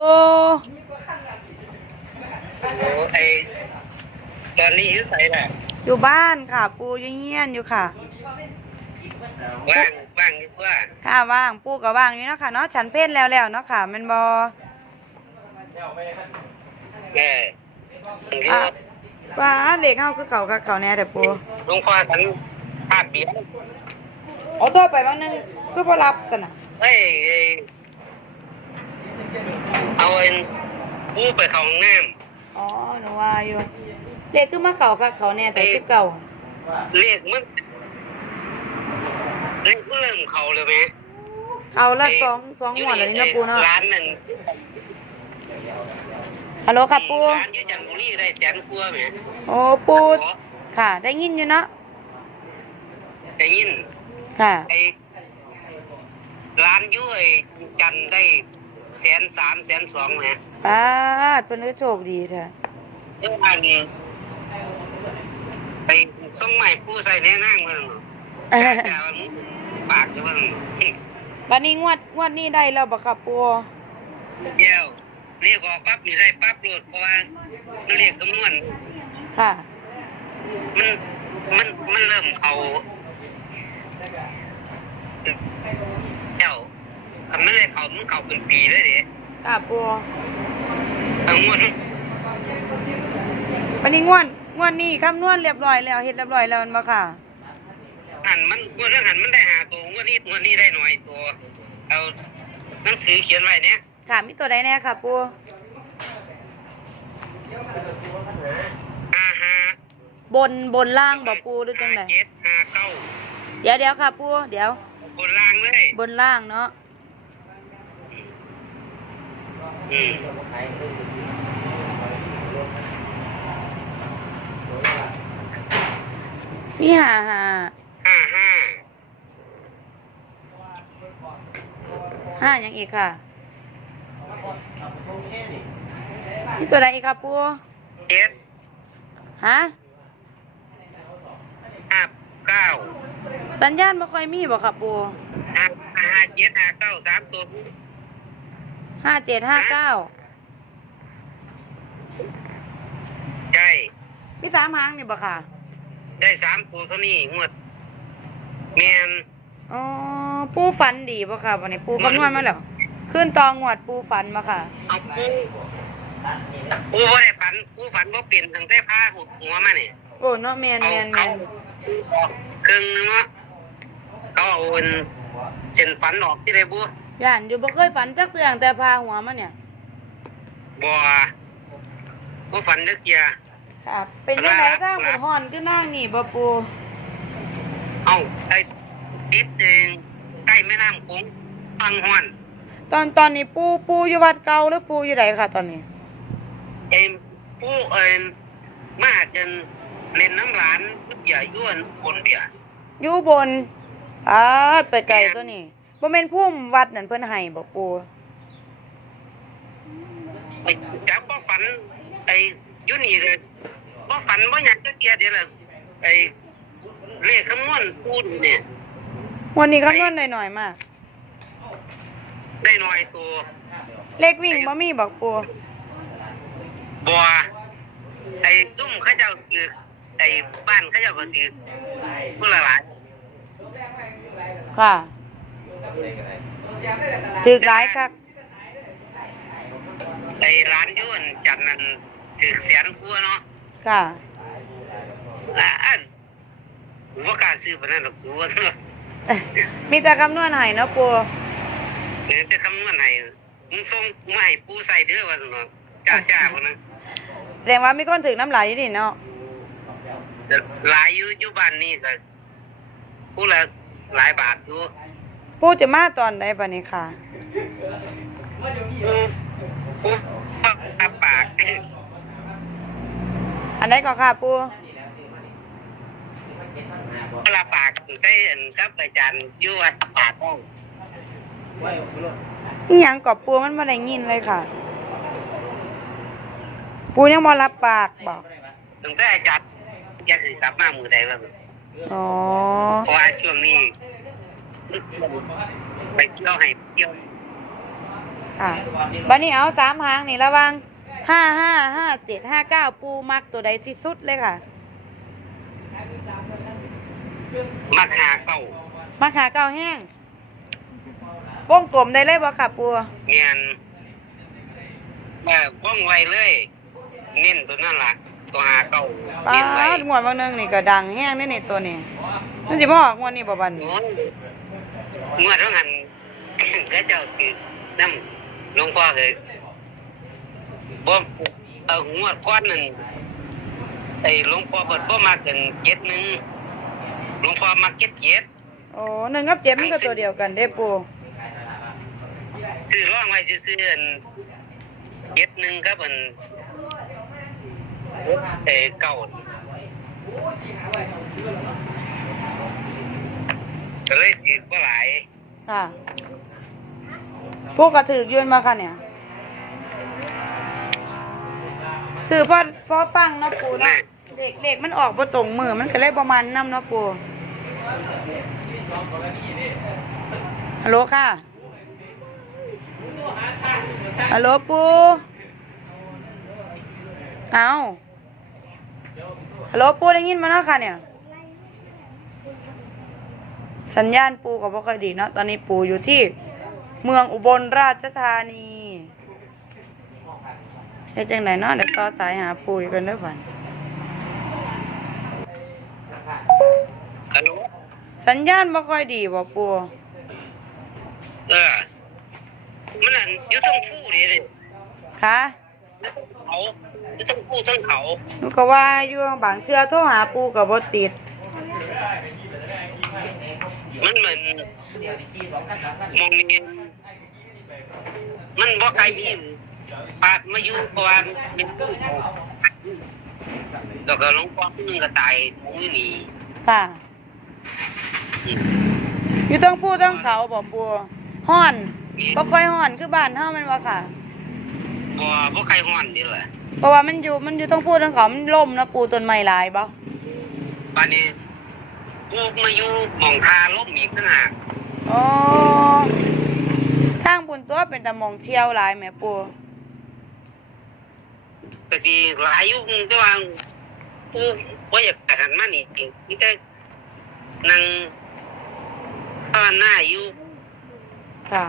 โอ้โอ้ไอตอนนี้อยู่ไสน่ะอยู่บ้านค่ะ ปูอยู่เฮียนอยู่ค่ะ ว่างว่างอยู่ตัวค่ะว่างปูกับว่างอยู่เนาะค่ะเนาะฉันเพศแล้วแล้วเนาะค่ะแมันบอแม่อยู่อะว่าเด็กเฮาคือเขากับเขาแน่แต่ปูหลวงพ่อสันภาคเบียร์เอาโทษไปบางนึงคือบ่รับสนะเฮ้ยไอ้ เอาเอ็นกู้ไปเข้าห้องน้อ๋อหนูว่าอยู่เด็กคือมาเขากับเขาแน่แต่สิบเก่าำเลขมันเลขเริ่มเข้าเลยไหมเขาละสองสองหมวดเลยนี่เนาะปูเนาะร้านนั่นฮัลโหลค่ะปูร้านอยู่จันทบุรีได้แสนกว่าไหมโอ้ปูค่ะ ได้ยินอยู่เนาะได้ยิน ค่ะ ไอ้ร้านอยู่ไอ้จันทร์ได้ แสนสามแสนสองไหมป้าดเพิ่นก็โชคดีแท้เรื่องอันนี้ไปส่งใหม่ผู้ใส่แน่นั่งเมืองแต่ว่ามึงปากจะเมืองบัดนี้งวดงวดนี้ได้แล้วบ่ครับปูเดียวเรียกออกปั๊บนี่ได้ปั๊บโหลดเพราะว่ามันเรียกคำนวณค่ะ มันมันมันเริ่มเขาเดี๋ยว คำนั้นเลยเขามันเขาเป็นปีเลยเด็ค่ะปูทั้งหมดบัดนี้งวดงวดนี้คำนวณเรียบร้อยแล้วเฮ็ดเรียบร้อยแล้วแม่นบ่ค่ะ หันมันงวดเรื่องหันมันได้หาตัวงวดนี้งวดนี้ได้หน่อยตัว เอาหนังสือเขียนไว้เนี่ยค่ะมีตัวใดแน่ค่ะปูห้าห้าบนบนล่างบ่ปูหรือจังไดห้าเจ็ดห้าเก้าเดี๋ยวเดี๋ยวค่ะปูเดี๋ยว บนล่างเลย บนล่างเนาะ อืมมีหาหาห้าห้าห้าหยังอีกค่ะมีตัวใดอีกค่ะปูเจ็ดฮะห้าเก้าสัญญาณบ่ค่อยมีบ่ค่ะปูห้าห้าเจ็ดห้าเก้าสามตัว ห้าเจ็ดห้าเก้าใช่มีสามหางนี่บ่ค่ะ ได้สามตัวเท่านี้งวดเมียนอ๋อ ปูฝันดีบ่ค่ะวันนี้ปูคำนวณมาแล้วขึ้นตองวดปูฝันมาค่ะ เอาปูปูว่าได้ฝันปูฝันว่าเปลี่ยนตั้งแต่ผ้าหุดหัวมาเนี่ยโอ้เนาะแมนเอาแมนแมเขานครึ่งนึงวะเขาเอาเงินเส้นฝันออกที่ได้บัว ย่านอยู่บ่เคยฝันจักเรื่องแต่พาหัวมาเนี่ย บัวบัฝันเลือกเกียร์ครับ เป็นยังไงทางบุญฮ้อนคือนั่งนี่บ่ปูเอาไอ้ติดเองใกล้แม่น้ำคงฟังหวนตอนตอนนี้ปูปูอยู่วัดเก่าหรือปูอยู่ไหนค่ะตอนนี้ เอ็มผู้เอ็นมาจนเล่นน้ำหลานเบียร์ย้วนคนเบียร์อยู่บนอ่าไปไกลตัวนี้ บ่แม่นพุ่มวัดนั่นเพิ่นให้บ่ปูไอ้จับบ่ฝันไอ้อยุนี่เลยบ่ฝันบ่อยากจะเกียร์เดี๋ยวละไอ้เลขคำนวณพูดเนี่ย วันนี้คำนวณหน่อยๆมาก ได้หน่อยตัวเลขวิ่งบ่มีบ่ปูบัวไอ้ซุ่มเขาเจ้าคือไอ้บ้านเขาเจ้าก็คือผู้ละหลาย ค่ะ ถือหลายคักไอ้ร้านอยุ่นจันทร์นั่นถือแสนกว่าเนาะค่ะล้านผมว่ากล้ารซื้อปานนั้นหรอกสูนเนาะมีแต่คำนวณให้เนาะปูเดี๋ยวจะคำนวณให้มึงส่งมาให้ปูใส่เด้อว่าซั่นเนาะจ้าจ้าคนนั้นแสดงว่ามีคนถึงน้ำลายอยู่นี่เนาะแต่หลายอยู่อยู่บ้านนี่ก็ผู้ละหลายบาทอยู่ ปูจะมาตอนใดปะนี้ค่ะปูปูปับปาก อันไหนก็ค่ะปูปลาปากใช้อันครับอาจารย์อยู่วัดปากห้องนี่ยังกอบปูมันมาได้ยินเลยค่ะ ปูยังบ่รับปากบอกตั้งแต่อาจารย์ยังสิกลับมามือใดแล้วอ๋อเพราะว่าช่วงนี้ ไปเที่ยวให้เที่ยวค่ะบัดนี้เอาสามหางนี่ระหวังห้าห้าห้าเจ็ดห้าเก้าปูมักตัวใดที่สุดเลยค่ะมักหาเก่ามักหาเก้าแห้งวงกลมได้เลยบ่ค่ะปูเงียนเออว่องไวเลย เน้นตัวนั่นล่ะตัวหาเก่าป้าเน้นไว้ดงวดบางนึงนี่ก็ดังแห้งนี่นี่ตัวนี้มันสิบ่ออกงวดนี้บ่บัดนี้โอ้ย เมื่อทั้งหันก็เจ้าคือน้ำหลวงพ่อเลยบ่เอางวดก้อนนั่นไอ้หลวงพ่อเปิดบ่มาเกินเจ็ดหนึ่งหลวงพ่อมาเก็ดเจ็ดโอ้หนึ่งกับเจ็ดมันก็ตัวเดียวกันเด้ปูซื้อร่องไว้ซื้อๆอันเจ็ดหนึ่งครับอันเออเก่า ก็เลยถือว่าหลายค่ะปูกกระถือกยืนมาค่ะเนี่ยสื่อพอพอฟังเนาะปูเนาะเด็กเด็กมันออกบ่ตรงมือมันก็เลยประมาณน้ำเนาะปูฮัลโหลค่ะฮัลโหลปูเอาฮัลโหลปูได้ยินมาเนาะค่ะเนี่ย สัญญาณปูก็บ่ค่อยดีเนาะตอนนี้ปูอยู่ที่เมืองอุบลราชธานีเฮ็ดจังไดเนาะเดี๋ยวต่อสายหาปูอีกกันเด้อฝันฮัลโหลสัญญาณบ่ค่อยดีบ่ปูเออมันนั่นอยู่ทั้งผู้นี่เลยคะเขาอยู่ทั้งผู้ทั้งเขาหนูก็ว่าอยู่บางเทื่อโทรหาปูก็บ่ติด มันเหมือนมองนี่มันบ่ไกลมีปาดมาอยู่เพราะว่าเป็นผู้เขาแล้วก็หลวงพ่อผู้หนึงก็ตายตรงนี้นี่ค่ะอืมอยู่ต้องปูต้องเขาบ่ปูฮ้อนบ่ค่อยฮ้อนคือบ้านเฮาแม่นบ่ค่ะบ่บ่ใครฮ้อนนี่แหละเพราะว่ามันอยู่มันอยู่ต้องปูต้องเขามันล่มนะปูต้นไม้หลายบ่ป่านนี้ กูมาอยู่หมองทาล้มอีกต่างหากอ๋อทางบุญตัวเป็นตะมองเที่ยวหลายแหม่ปูก็ดีหลายอยู่แต่ว่ากูบ่อยากไปหันมานี่จริงมีแต่นั่งภาวนาอยู่ ค่ะ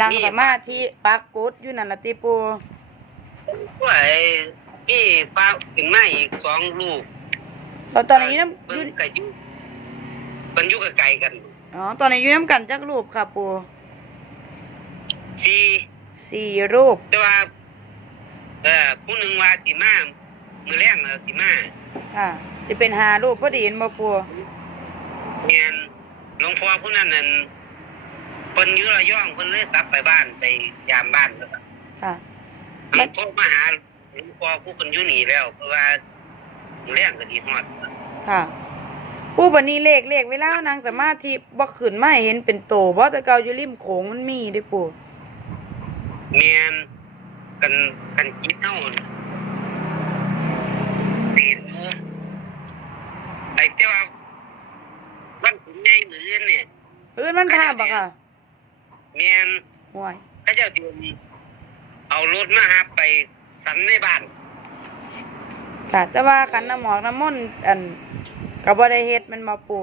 นั่งสมาธิปักกุดอยู่นั่นล่ะติปูว่าไอ้พี่ฟ้าขึ้นมาอีกสองลูกตอนตอนนี้น้ำอเพิ่ยู่นก็อยู่ เพิ่นอยู่ไกลๆกันอ๋อตอนนี้อยู่น้ำกันจักรูปค่ะปูสี่สี่รูปแต่ว่าเออผู้หนึงว่าสิมามื้อแรงน่ะสิมาค่ะจะเป็นหารูปพอดีเห็นบ่ปูแม่นหลวงพ่อผู้นั้นนั่นเพิ่นอยู่ระยองเพิ่นเลยกลับไปบ้านไปยามบ้านแล้วก็ค่ะมันโทรมาหาหลวงพ่อผู้คนอยู่นี่แล้ว เพราะว่าเรื่องก็ดีฮอดค่ะ ปูบันนี้เลขเลขเวลานางสมาธิบ่ขึ้นมาให้เห็นเป็นโตบ่แต่เก่าอยู่ริมโขงมันมีเด้ปูเมียนกันกันจิตเฮาตีนอยู่ไอ้แต่ว่าวันถึงใหญ่มื้ออื่นเนี่ยเอื้นมันภาพบ่ค่ะเมียนห่วยเขาเจ้าสิเอารถมาหาไปสันในบ้านค่ะแต่ว่าขันน้ำหมอกน้ำมนต์อัน ก็บ่ได้เฮ็ดมันมาปู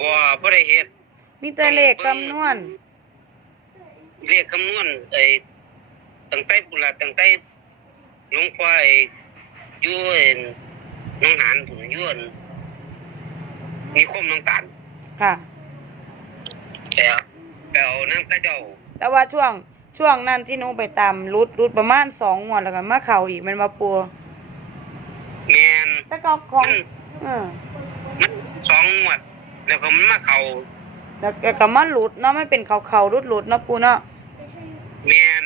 บ่บ่ได้เฮ็ดมีแต่เลขคำนวณเรียกคำนวณไอ้ตั้งแต่ปุระตั้งแต่หลวงพ่อไอ้อยู่ไอ้หน้องหานผมอยู่อั่นมีคมน้องตาลค่ะแต่แต่เอาน้ำกระเจ้าแต่ว่าช่วงช่วงนั้นที่หนูไปตามรุดรุดประมาณสองงวดแล้วก็มาเข่าอีกมันมาปูแมนแต่ก็ของมันเออมันสองงวด แล้วก็มันมาเขาแล้วก็มาหลุดเนาะไม่เป็นเขาเขารุดรุดเนาะปูเนาะแมน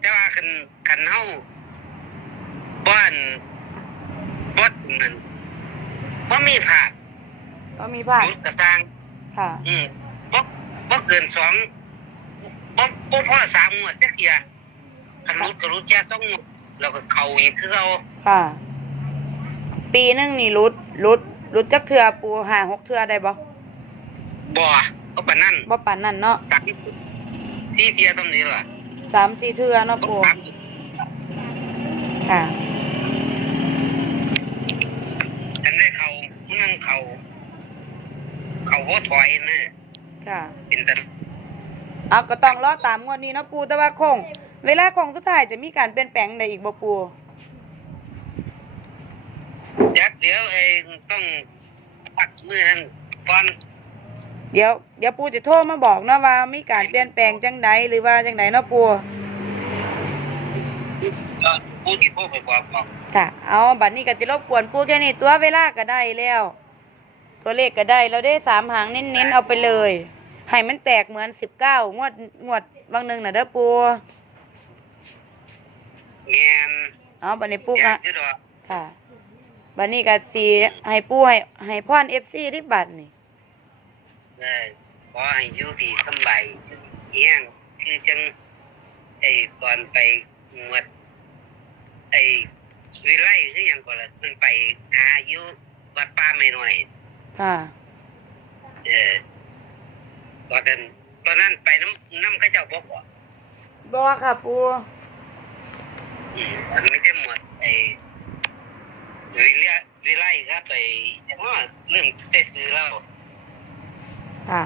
แต่ว่าคันคันเฮาบ้านบ้านนั่นบ่มีผาดก็มีผ้าหยุดกระสร้าง ค่ะ อืมบ่บ่เกินสองบ่บ่พอสามงวดจักเทียคันรุดก็รุดแค่สองงวดแล้วก็เข้าอีกคือเอาค่ะ ปีหนึงนี่รุดรุดรุดจักเทือปูหาหกเทือได้บ่บ่เอาปานนั้นบ่ปานนั้นเนาะสามสี่เทียตรงนี้ล่ะสามสี่เทือเนาะปูค่ะ ฉันได้เขาเมื่อเขา เขาโคถอยนะค่ะ เป็นแต่เอาก็ต้องรอตามงวดนี้เนาะปูแต่ว่าคง เวลาคงสุดท้ายจะมีการเปลี่ยนแปลงใดอีกบ่ปู ยักเดี๋ยวเองต้องปักมือนั้นก่อนเดี๋ยวเดี๋ยวปูจะโทรมาบอกเนาะว่ามีการเปลี่ยนแปลงจังใดหรือว่าจังใดเนาะปูก็ผู้ที่โทรไปบอกบอกค่ะเอาบัดนี้ก็จะรบกวนปูแค่นี้ตัวเวลาก็ได้แล้ว ตัวเลขก็ได้เราได้สามหางเน้นๆเอาไปเลยให้มันแตกเหมือนสิบเก้างวดงวดบางหนึ่งน่ะเด้อปูแงนเอาบัดนี้ปูอยาก็กจะดอกค่ะ บัดนี้ก็สีให้ปูให้ให้พ่อนเอฟซีที่บัดนี่เออขอให้อยู่ดีสำบายเอียงคือจังไอ้ก่อนไปงวดไอ้วิไลคือหยังก่อนละมันไปหาอยู่วัดป่าไม่น้อย ค่ะเออตอนนั้นตอนนั้นไปน้ำน้ำเข้าเจ้าบอกว่าบอค่ะปูอืมมันไม่ได้หมดไอ้วิเลีย วิไลครับไปว่าเริ่มได้ซื้อแล้วค่ะ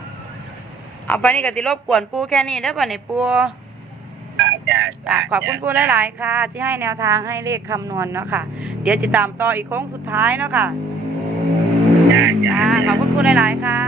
เอาบัดนี้ก็จะรบกวนปูแค่นี้เด้อบัดนี้ปูจ้าจ้าค่ะขอบคุณปูหลายๆค่ะ ที่ให้แนวทางให้เลขคำนวณเนาะค่ะ เดี๋ยวจะตามต่ออีกโค้งสุดท้ายเนาะค่ะจ้าจ้าค่ะขอบคุณปูหลายๆค่ะ